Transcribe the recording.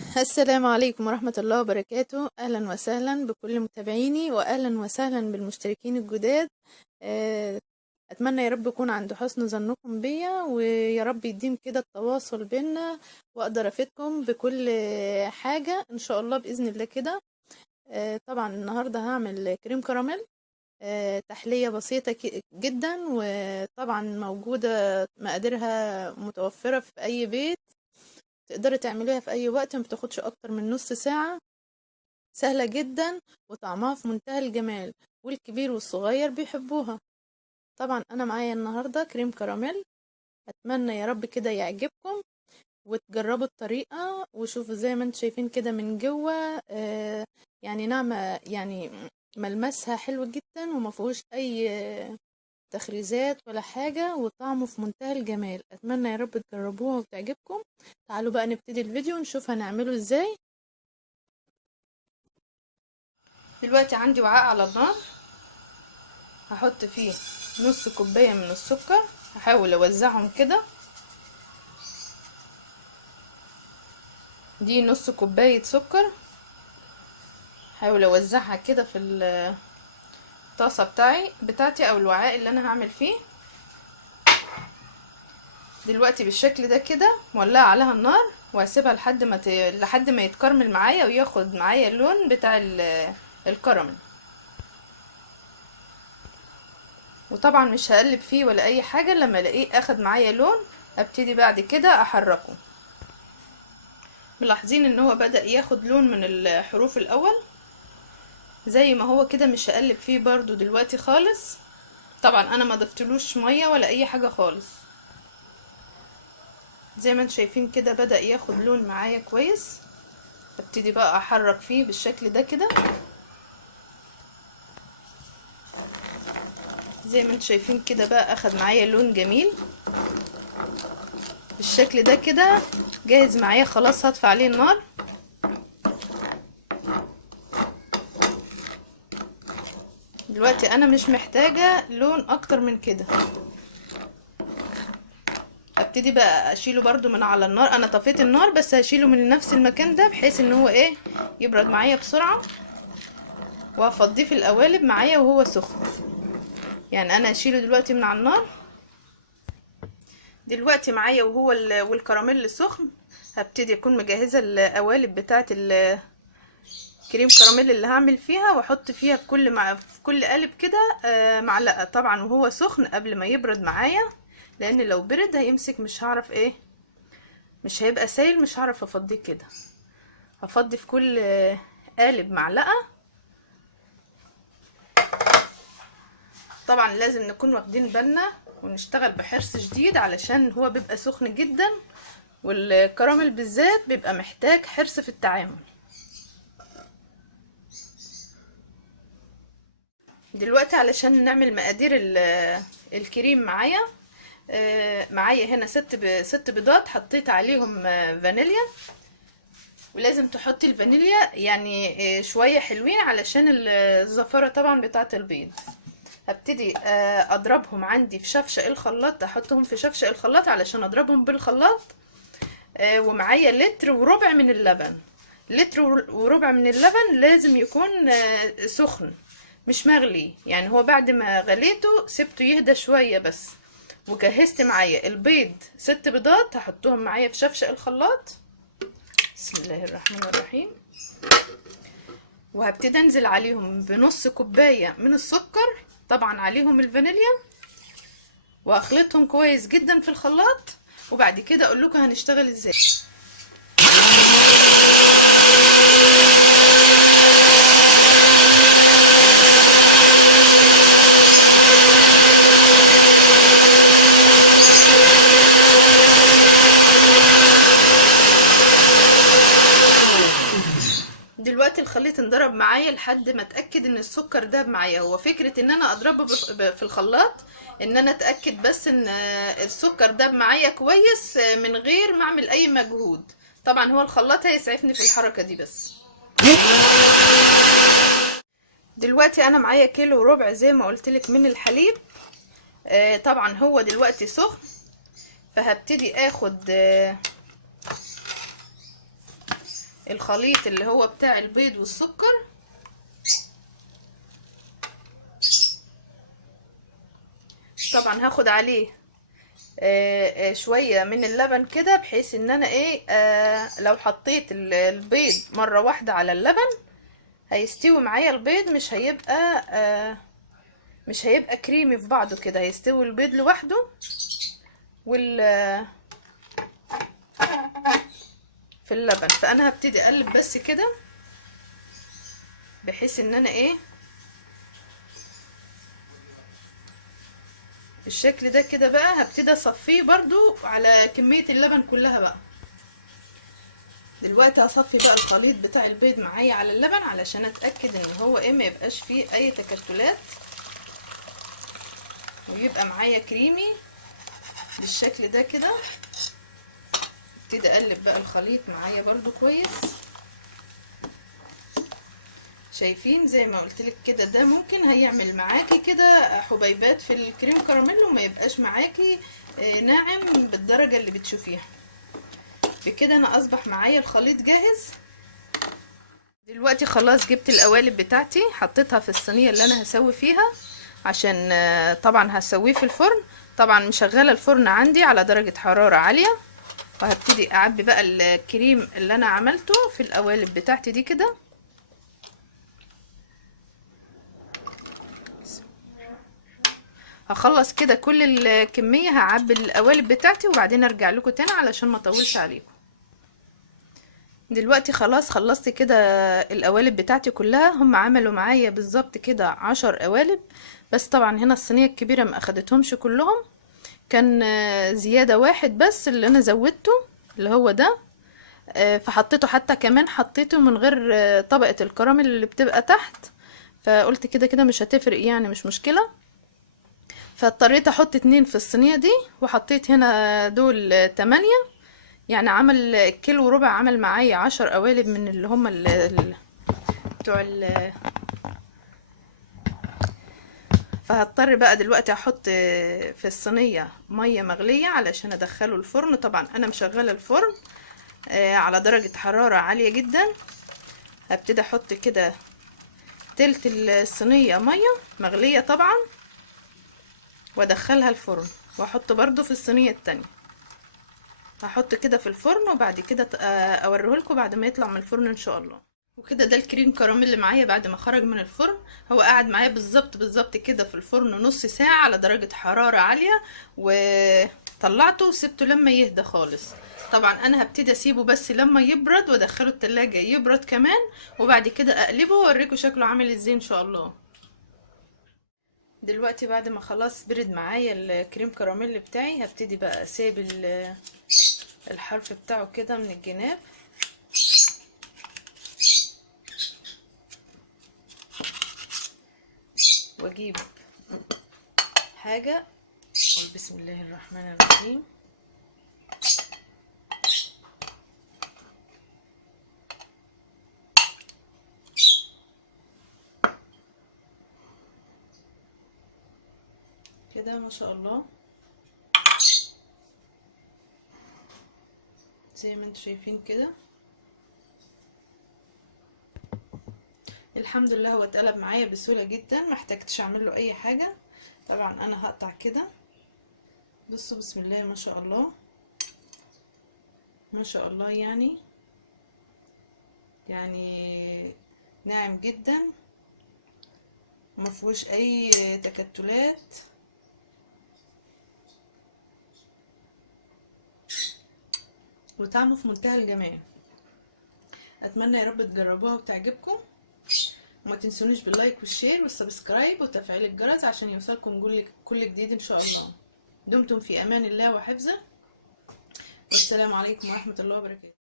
السلام عليكم ورحمة الله وبركاته. أهلا وسهلا بكل متابعيني وأهلا وسهلا بالمشتركين الجداد. آه، أتمنى يا رب يكون عند حسن ظنكم بيا، ويا رب يديم كده التواصل بينا وأقدر أفيدكم بكل حاجة إن شاء الله بإذن الله كده. طبعا النهاردة هعمل كريم كراميل، تحلية بسيطة جدا، وطبعا موجودة مقاديرها متوفرة في أي بيت، تقدري تعمليها في اي وقت، ما بتاخدش اكتر من نص ساعة، سهلة جدا وطعمها في منتهى الجمال، والكبير والصغير بيحبوها. طبعا انا معايا النهاردة كريم كراميل، اتمنى يا رب كده يعجبكم وتجربوا الطريقة وشوفوا زي ما انتم شايفين كده من جوه. يعني ناعمة، يعني ملمسها حلو جدا وما فيهوش اي تخريزات ولا حاجة، وطعمه في منتهى الجمال. اتمنى يا رب تجربوها وتعجبكم. تعالوا بقى نبتدي الفيديو ونشوف هنعمله ازاي. دلوقتي عندي وعاء على النار، هحط فيه نص كوباية من السكر، هحاول اوزعهم كده. دي نص كوباية سكر، هحاول اوزعها كده في الطاسة بتاعتي او الوعاء اللي انا هعمل فيه. دلوقتي بالشكل ده كده مولعة عليها النار، وهسيبها لحد ما يتكرمل معايا وياخد معايا اللون بتاع الكراميل. وطبعا مش هقلب فيه ولا اي حاجة، لما الاقيه اخد معايا لون ابتدي بعد كده احركه. ملاحظين ان هو بدأ ياخد لون من الحروف الاول زي ما هو كده، مش هقلب فيه برضو دلوقتي خالص. طبعا انا ما ضفتلوش مية ولا اي حاجة خالص. زي ما انتم شايفين كده بدأ ياخد لون معايا كويس، ابتدي بقى احرك فيه بالشكل ده كده. زي ما انتم شايفين كده بقى اخد معايا لون جميل بالشكل ده كده، جاهز معايا خلاص. هطفي عليه النار. دلوقتي انا مش محتاجة لون اكتر من كده، ابتدي بقى اشيله برضو من على النار. انا طفيت النار بس هشيله من نفس المكان ده بحيث ان هو يبرد معايا بسرعة، وهفضيه في القوالب معايا وهو سخن. يعني انا هشيله دلوقتي من على النار. دلوقتي معايا وهو والكراميل سخن، هبتدي اكون مجهزة القوالب بتاعه الكريم كراميل اللي هعمل فيها، واحط فيها في كل قالب كده معلقة. طبعا وهو سخن قبل ما يبرد معايا، لان لو برد هيمسك، مش هعرف مش هيبقى سايل، مش هعرف افضيه كده. هفضي في كل قالب معلقة. طبعا لازم نكون واخدين بالنا ونشتغل بحرص شديد، علشان هو بيبقى سخن جدا، والكراميل بالذات بيبقى محتاج حرص في التعامل. دلوقتي علشان نعمل مقادير الكريم معايا، معايا هنا ست بيضات، حطيت عليهم فانيليا. ولازم تحطي الفانيليا يعني شوية حلوين علشان الزفارة طبعا بتاعة البيض. هبتدي اضربهم عندي في شفشق الخلاط، احطهم في شفشق الخلاط علشان اضربهم بالخلاط. ومعايا لتر وربع من اللبن. لتر وربع من اللبن لازم يكون سخن مش مغلي، يعني هو بعد ما غليته سبته يهدى شوية بس. وجهزت معايا البيض 6 بيضات، هحطهم معايا في شفشق الخلاط. بسم الله الرحمن الرحيم. وهبتدي انزل عليهم بنص كوباية من السكر، طبعا عليهم الفانيليا، واخلطهم كويس جدا في الخلاط. وبعد كده اقول لكم هنشتغل ازاي. دلوقتي الخليط انضرب معايا لحد ما اتاكد ان السكر داب معايا. هو فكره ان انا اضربه في الخلاط ان انا اتاكد بس ان السكر داب معايا كويس من غير ما اعمل اي مجهود. طبعا هو الخلاط هيسعفني في الحركه دي بس. دلوقتي انا معايا كيلو وربع زي ما قلتلك من الحليب. طبعا هو دلوقتي سخن، فهبتدي اخد الخليط اللي هو بتاع البيض والسكر. طبعا هاخد عليه شوية من اللبن كده، بحيث ان انا لو حطيت البيض مرة واحدة على اللبن هيستوي معايا البيض، مش هيبقى كريمي في بعضه كده، هيستوي البيض لوحده في اللبن. فانا هبتدي اقلب بس كده، بحيث ان انا بالشكل ده كده. بقى هبتدي اصفيه برضو على كمية اللبن كلها. بقى دلوقتي هصفي بقى الخليط بتاع البيض معايا على اللبن، علشان اتاكد ان هو ما يبقاش فيه اي تكتلات، ويبقى معايا كريمي بالشكل ده كده. ابتدي اقلب بقى الخليط معايا برضو كويس. شايفين زي ما قلت لك كده، ده ممكن هيعمل معاكي كده حبيبات في الكريم كراميل، وما يبقاش معاكي ناعم بالدرجة اللي بتشوفيها. بكده انا اصبح معايا الخليط جاهز. دلوقتي خلاص جبت القوالب بتاعتي، حطيتها في الصينية اللي انا هسوي فيها، عشان طبعا هسويه في الفرن. طبعا مشغلة الفرن عندي على درجة حرارة عالية، وهبتدي اعبي بقى الكريم اللي انا عملته في القوالب بتاعتي دي كده. هخلص كده كل الكمية، هعبي القوالب بتاعتي وبعدين ارجع لكم تاني علشان ما اطولش عليكم. دلوقتي خلاص خلصت كده القوالب بتاعتي كلها. هم عملوا معايا بالظبط كده 10 قوالب، بس طبعا هنا الصينية الكبيرة ما اخدتهمش كلهم، كان زيادة واحد بس اللي انا زودته اللي هو ده. فحطيته، حتى كمان حطيته من غير طبقة الكراميل اللي بتبقى تحت، فقلت كده كده مش هتفرق يعني، مش مشكلة. فاضطريت احط 2 في الصينية دي، وحطيت هنا دول 8، يعني عمل كيلو وربع، عمل معايا 10 قوالب من اللي هم بتوع فهضطر بقى دلوقتي احط في الصينية مية مغلية علشان ادخله الفرن. طبعا انا مشغلة الفرن على درجة حرارة عالية جدا. هبتدي احط كده تلت الصينية مية مغلية طبعا، وادخلها الفرن، واحط برضو في الصينية التانية. هحط كده في الفرن، وبعد كده اوريهولكم بعد ما يطلع من الفرن ان شاء الله. وكده ده الكريم كراميل اللي معايا بعد ما خرج من الفرن. هو قعد معايا بالظبط كده في الفرن نص ساعة على درجة حرارة عالية، وطلعته وسبته لما يهدى خالص. طبعا انا هبتدي اسيبه بس لما يبرد، وادخله التلاجة يبرد كمان، وبعد كده اقلبه واوريكم شكله عامل ازاي ان شاء الله. دلوقتي بعد ما خلاص برد معايا الكريم كراميل بتاعي، هبتدي بقى اسيب الحرف بتاعه كده من الجناب، واجيب حاجة اقول بسم الله الرحمن الرحيم. كده ما شاء الله زي ما انتم شايفين كده. الحمد لله هو اتقلب معايا بسهوله جدا، ما احتاجتش اعمل له اي حاجه. طبعا انا هقطع كده، بصوا بسم الله ما شاء الله ما شاء الله، يعني ناعم جدا، وما فيهوش اي تكتلات، وطعمه في منتهى الجمال. اتمنى يا رب تجربوها وتعجبكم، وما تنسونيش باللايك والشير والسبسكرايب وتفعيل الجرس عشان يوصلكم كل جديد ان شاء الله. دمتم في امان الله وحفظه، والسلام عليكم ورحمة الله وبركاته.